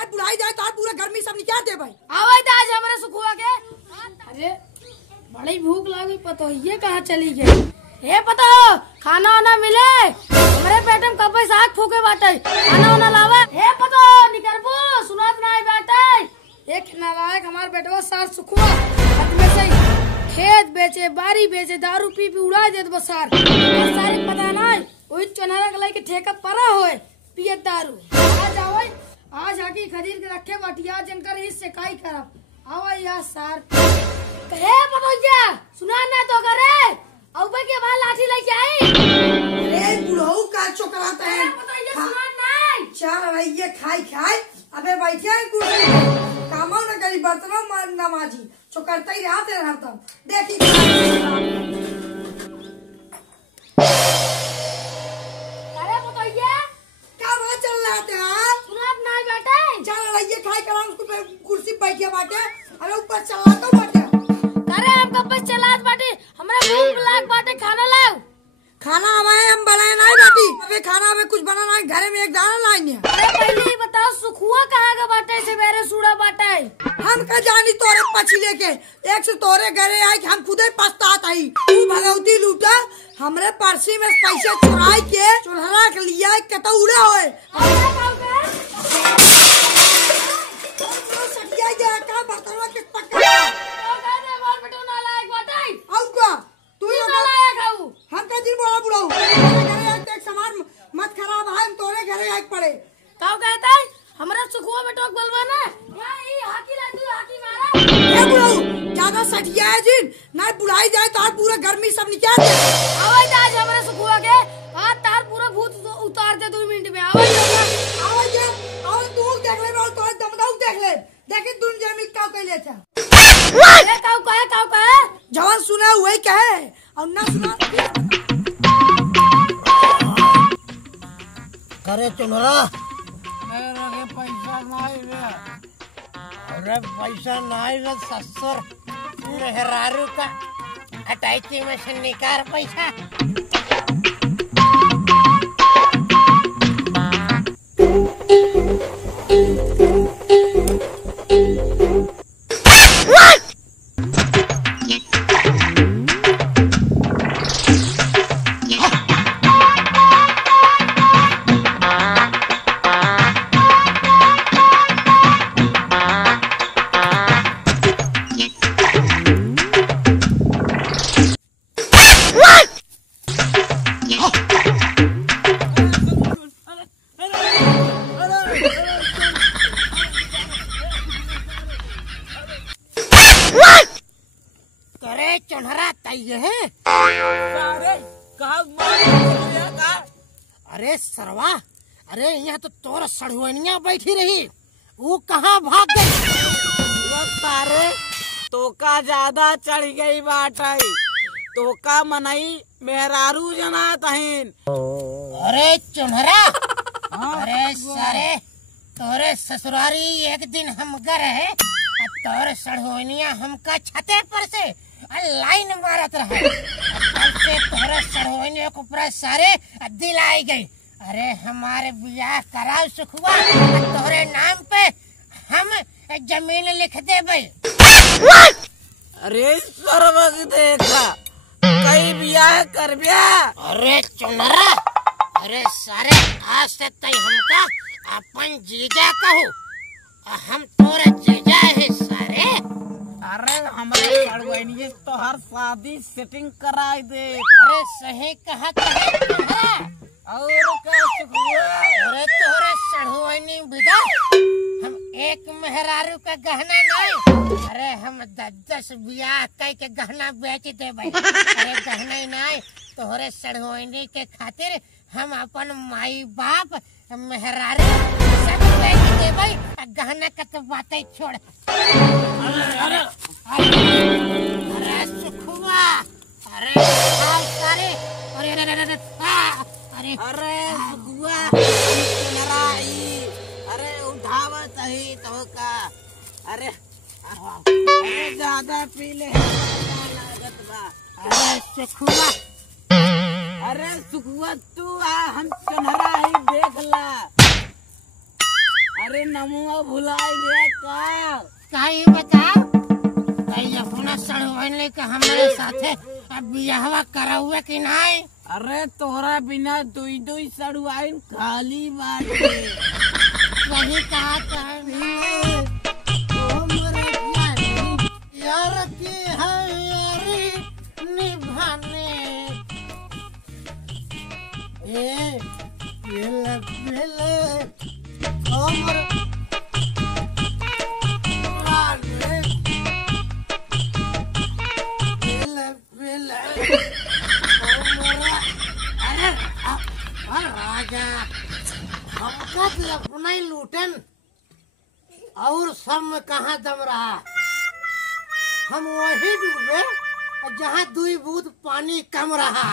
ना बुलाई जाए तो पूरा गर्मी सब निकाल दे भाई। आवाज आज हमारे सुखुआ के। अरे बड़ी भूख लगी, पतो ये कहाँ चली गई? ये पता हो खाना वाना मिले हमारे पेट में कब साग फूके बाटे, खाना वाना लावा। ये पता निकलबो सुनात ना बाटे। एक नालायक हमारे बेटवा सार सुखुआ में से खेत बेचे, बारी बेचे, दारू पी पी उड़ा दे बस सार सारे पता ना वही चुनहरा गलाई के ठेका परा होए पिए दारू। आज आवे आज आके खरीद के रखे बाटी, आज जंकर इससे काई खराब आवा यार सार कहे पतोइया सुना ना तो करे औबे के बाद लाठी लेके आई। अरे बुढ़ऊ का चोकराता है पतोइया सुना नहीं चार रहिए खाई खाई। अबे बैठिया कुर्सी कामों न करी बर्तनों नमाजी चोकरता ही रहते हरदम। देखी अरे पतोइया क्या बात चल रहा है? सुना नहीं बेटे चार रहिए खाई करा उसको कुर्सी बैठिया बाटे। अरे ऊपर चला तो बाटे। अरे हम कब बस चलात बाटे, हमरा भूख लाग बाटे, खाना लाओ। खाना हमारे हम बनाए नहीं बाटी। अबे खाना में कुछ बनाना है, घरे में एक दाना लाएंगे। अरे पहले ही बताओ सुखुआ कहाँ का बाटे से मेरे सूड़ा बाटे। हम का जानी तोरे पछिले के एक से तोरे घरे आई हम खुद ही पछतात आई। तू भगवती लूटा हमरे पर्सी में पैसे चुराई के चुनहरा के लिया कतो उड़े होए। सटिया जा का बर्तनवा के पकड़ तू हम का दिन बोला बुढ़ाऊ घरे आके एक सामान मत खराब है, हम तोरे घरे आके पड़े। का कहता है हमरा सुखुआ में टोक बोलवा ना ई हाकी ला तू हाकी मारा। ए बुढ़ाऊ ज्यादा सटिया है जिन ना बुढ़ाई जाए तो पूरा गर्मी सब निकाल दे। आवाज आज हमारे सुखुआ के आज तार पूरा भूत उतार दे 2 मिनट में। आवाज और तू देख ले और तोरे दमदाऊ देख ले देखे दुन जमी का कहले था। अरे काऊ कहे जवान सुना वही कहे और ना सुना। अरे चुनरा मेरे के पैसा नहीं रे। अरे पैसा नहीं रे ससुर मेहरारू का अटैची में से निकाल पैसा। करे चुनहरा तय है। अरे सरवा अरे यहाँ तो तोर सड़ुनिया बैठी रही, वो कहाँ भाग गई? सारे तोका ज्यादा चढ़ गई बाटे, तोका मनई मेहरारू जना तहीन। अरे चुनहरा अरे सारे तोरे ससुरारी एक दिन हम घर है तोरे सड़ुनिया हमका छते पर से लाइन मारत रहे। कल से तोरे सड़ुनिया को पूरा सारे दिल आई गई। अरे हमारे बियाह कराओ सुखुआ तोरे नाम पे हम जमीन लिख दे भाई। अरे सर्वग देखा कई बियाह कर बिया। अरे चुनरा अरे सारे आज से तय हमका अपन जीजा कहू, हम तोरे जीजा है सारे। अरे हमारे सड़ुनिया तो हर शादी सेटिंग कराई दे। अरे सही कहा चुनरा और का सुखुआ अरे तोरे सड़ुनी बिदा हम एक मेहरारू का गहना नहीं, अरे हम 10 बियाह कई के गहना बेच दे भाई। अरे गहना ही नहीं तोरे सड़ुनी के खातिर हम अपन माई बाप मेहरारू सब बेच दे भाई। गहना का तो बात ही छोड़। अरे सुखुआ अरे सारे अरे अरे अरे सुखुआ अरे उठावत ही तो का। अरे ज्यादा पी ले लागत बा। अरे सुखुआ अरे सुखुआ तू आ हम चुनहरा ही देख ला। अरे नमुआ भुलाए गया का? कहीं बताओ कहीं अपना सड़वैले के हमारे साथे अब बियाहवा करा हुआ कि नहीं? अरे तोहरा बिना दुई दुई सड़ुआइन खाली बाटे। वही कहा यार की है यारी निभाने ये ले राजा हमका अपना ही लूटन और सब में कहाँ दम रहा। हम वही डूबे जहाँ दुई बूंद पानी कम रहा।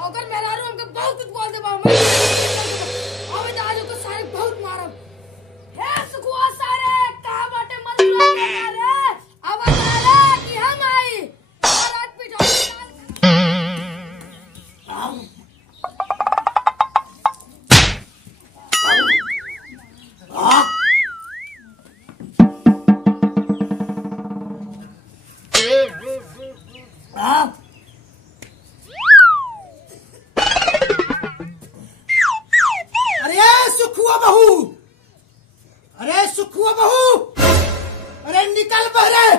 अगर मेरा रूम हमके बहुत कुछ बोल दे आज को सारे बहुत मारब। हे सुखुआ सारे कहां बाटे मजूरा रे अब बता कि हम आई और आज पिटो अरे सुखुआ बहू, अरे निकल बहरे।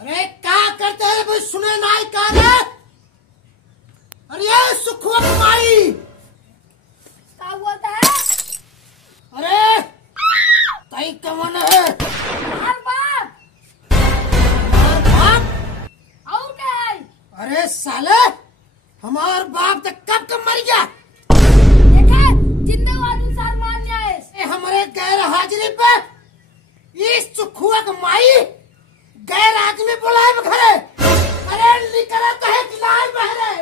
अरे क्या करते हैं भाई, सुने नाई का रे। अरे सुखुआ माई क्या बोलता है? अरे तई कौन है? हमार बाप। हमार बाप और क्या है? अरे साले हमार बाप तो कब कब मर गया। हमारे गैर हाजिरी पे इस सुखुआ का माई गैर आदमी बुलाए घरे। अरे निकला तो है कि लाए बहरे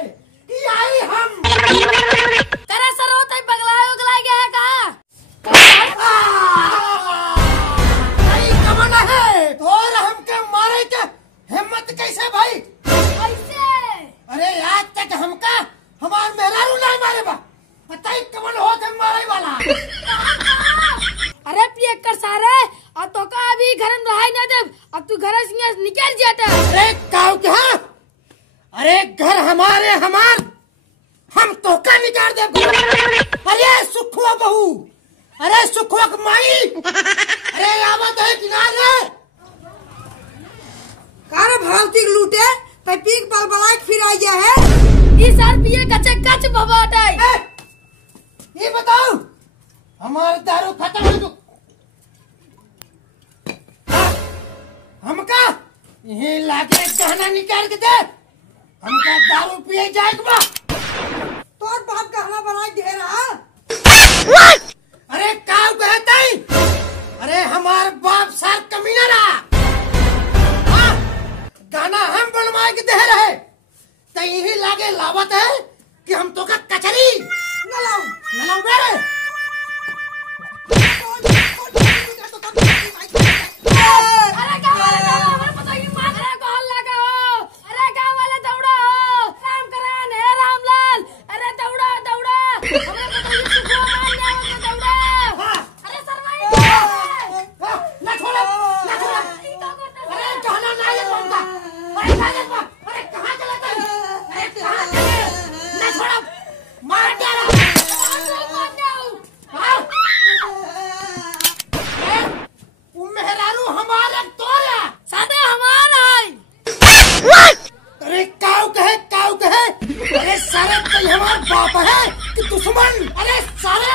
कि आई हम तेरा सर होता है पगलाए उगलाए गया है भाई कमन है और हमके मारे के हिम्मत कैसे भाई? कैसे? अरे आज तक हमका हमार मेहरारू नहीं मारे बा, पता ही कमन हो के मारे वाला। अरे पियक कर सारे अब तो का अभी घर में रहा नहीं दे, अब तू घर से निकल जाता। अरे काऊ क्या? अरे घर हमारे हम तो का निकाल दे। अरे सुखुआ बहू, अरे सुखुआ की माई, अरे आवत है किनारे। कार भावती लूटे पे पीक बलबला के फिर आ गया है। इस साल पिए कच्चे कच भवाटा है। ये बताओ हमारे दारू खत्म हो तो हमका यही लाके गहना निकाल के दे, हमका दारू पिए जाएगा। तोर बाप गहना बना दे रहा। अरे काऊ कहता ही, अरे हमार बाप सार कमीना रहा। गाना हम बनवा के दे रहे तो यही लागे लावत है कि हम तो का कचरी नलाऊ बेरे। अरे क्या वाले दौड़ा हमारे पता ही मार रहा को हल्ला का हो। अरे क्या वाले दौड़ा हो राम करान है रामलाल। अरे दौड़ा दौड़ा हमारे पता ही सुखो मारने वाले दौड़ा। अरे सरवाई ना छोड़ा ना छोड़ा। अरे गाना ना ये बनता। अरे कहाँ चला था? अरे कहाँ चले? ना छोड़ा मार डाला। मेहरारू हमारा तोरा सादे हमारा है। अरे काऊ कहे अरे सारे तई हमार बाप है कि दुश्मन? अरे सारे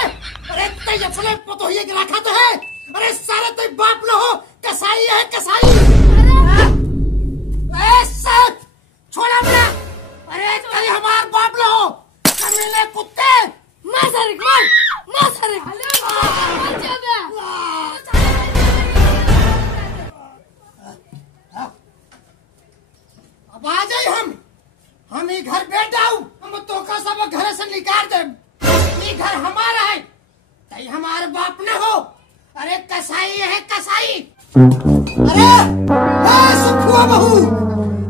अरे तई अपने पतोहिए के रखा तो है। अरे सारे तई बाप न हो कसाई है कसाई। अरे सब छोड़ा मेरा। अरे तई हमार बाप न हो कमीने कुत्ते। मार सारे मार जाबे। अब आ जाए हम ही घर बैठ जाऊ। हम तो का सब घर से निकाल दे। ये घर हमारा है, तई हमारे बाप न हो। अरे कसाई है कसाई। अरे सुखुआ बहू,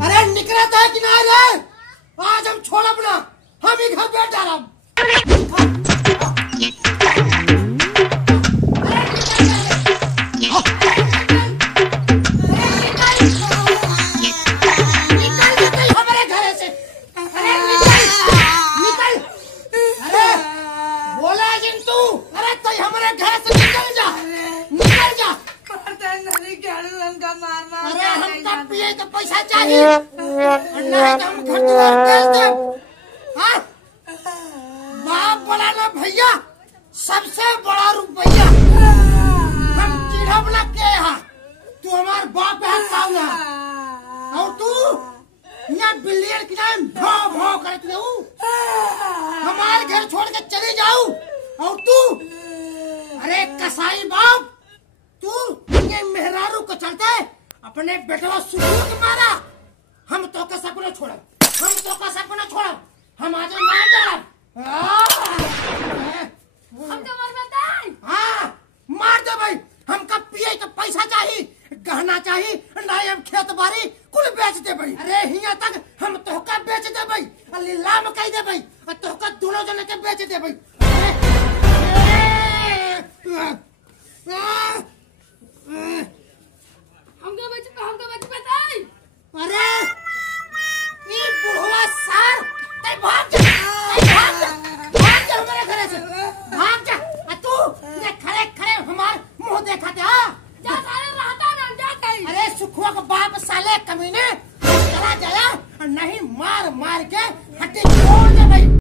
अरे निकला था कि ना रे? आज हम छोड़ब ना, हम ही घर बैठ डालब। हमारे घर से अरे निकल। अरे बोला जिन तू, अरे तो हमारे घर से निकल जा, निकल जा। अरे हम तब पिए तो पैसा चाहिए, नहीं तो हम घर द्वार बेच दे। हाँ? बाप बड़ा ना भैया, सबसे बड़ा रुपया। हम चिढ़ब ना के यहाँ, तू हमार बाप है काउना, और तू यहाँ बिल्लियन की नाम भाव भाव करती हूँ। हमारे घर छोड़ के चली जाऊँ, और तू अरे कसाई बाप, तू ये मेहरारू को चलते अपने बेटवा सुकून मारा। हम तो का सपना छोड़ा, हम तो का सपना छोड़ा, हम आज मार दे। हम तो मर बताए। हाँ मार दे भाई, हमका पिए का पैसा चाहिए, गहना चाहिए, नहीं हम खेत बाड़ी कुल बेच दे भाई। अरे हिया तक हम तोहका बेच दे भाई, लीलाम कह दे भाई, और तोहका दोनों जने के बेच दे भाई। हमको बच बताए। अरे ये बुढ़वा